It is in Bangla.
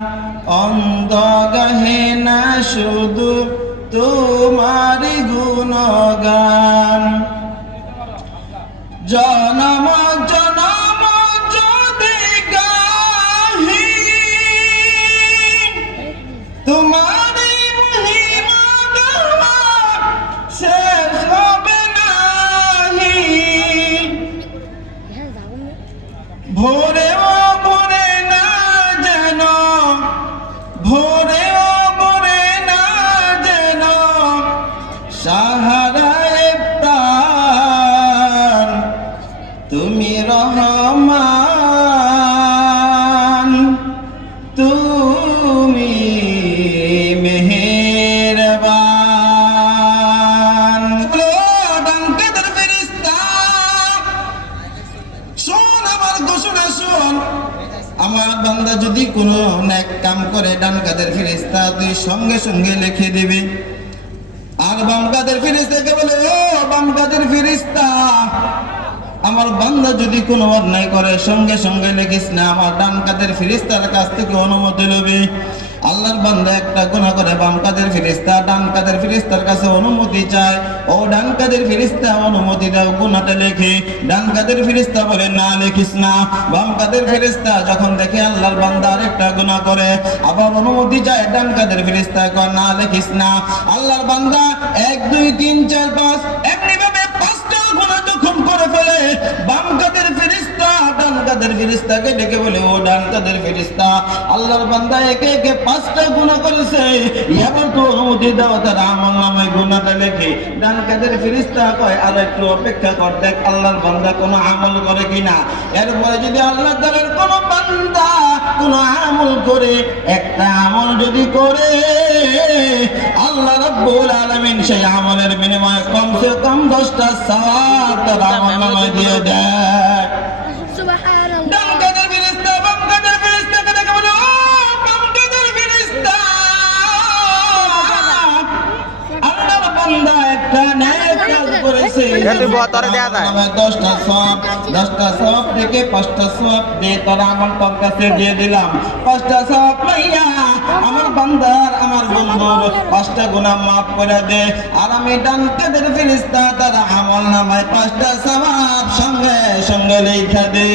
অন্ধ গাহে না শুধু তোমারি গুণগান। জনম জনম যদি গাহি তোমারি শেষ হবে নাহি। ভোরে সাহারায় প্রাণ তুমি রহমান, তুমি মেহেরবান। ডাঙ্কাদের ফেরিস্তা শোন আমার ঘোষণা, শোন। আমার বান্দা যদি কোনো ন্যাক কাম করে ডান কাদের ফেরেস্তা তুই সঙ্গে সঙ্গে লিখে দিবি। আর বামকাদের ফেরেস্তাকে বলে, ও বামকাদের ফিরিস্তা, আমার বান্দা যদি কোনো অন্যায় করে, সঙ্গে সঙ্গে লিখিস না, আমার ডান কাদের ফিরিস্তার কাছ থেকে অনুমতি লবি আল্লাহর বান্দা একটা গুনাহ করে, বাম কাদের ফেরেস্তা ডান কাদের ফেরেস্তার কাছে অনুমতি চায়। ও ডান কাদের ফেরেস্তা অনুমতি দাও গুনাহটা লেখে। ডান কাদের ফেরেস্তা বলে, না লিখিস না। বাম কাদের ফেরেস্তা যখন দেখে আল্লাহর বান্দা আরেকটা গুনাহ করে, আবার অনুমতি চায়, ডান কাদের ফেরেস্তা কয়, না লিখিস না। আল্লাহর বান্দা এক, দুই, তিন, চার, পাঁচ এমনি ভাবে পাঁচটা গুনাহ যখন করে ফেলে। বাম কাদের ফেরেস্তা কাদের ফেরেস্তাকে ডেকে বলে ও ডান কাদের ফেরেস্তা আল্লাহর বান্দা একে একে পাঁচটা গুনাহ করেছে। এবার তো অনুমতি দাও তার আমল নামায় গুনাহটা লেখে। ডান কাদের ফেরেস্তা কয় আর একটু অপেক্ষা কর দেখ আল্লাহর বান্দা কোনো আমল করে কিনা। এরপরে যদি আল্লাহ তাআলার কোনো বান্দা কোনো আমল করে একটা আমল যদি করে আল্লাহ রাব্বুল আলামিন সেই আমলের বিনিময়ে কমসে কম দশটা সওয়াব তার আমল নামায় দিয়ে দেয়। দিয়ে দিলাম। পাঁচটা লইয়া আমার বান্দার, আমার বন্ধু পাঁচটা গুণা মাফ করে দে। আর আমি ডান কাদের ফেরেশতা, তার আমল নামায় পাঁচটা সওয়াব সঙ্গে সঙ্গে লেখা দে।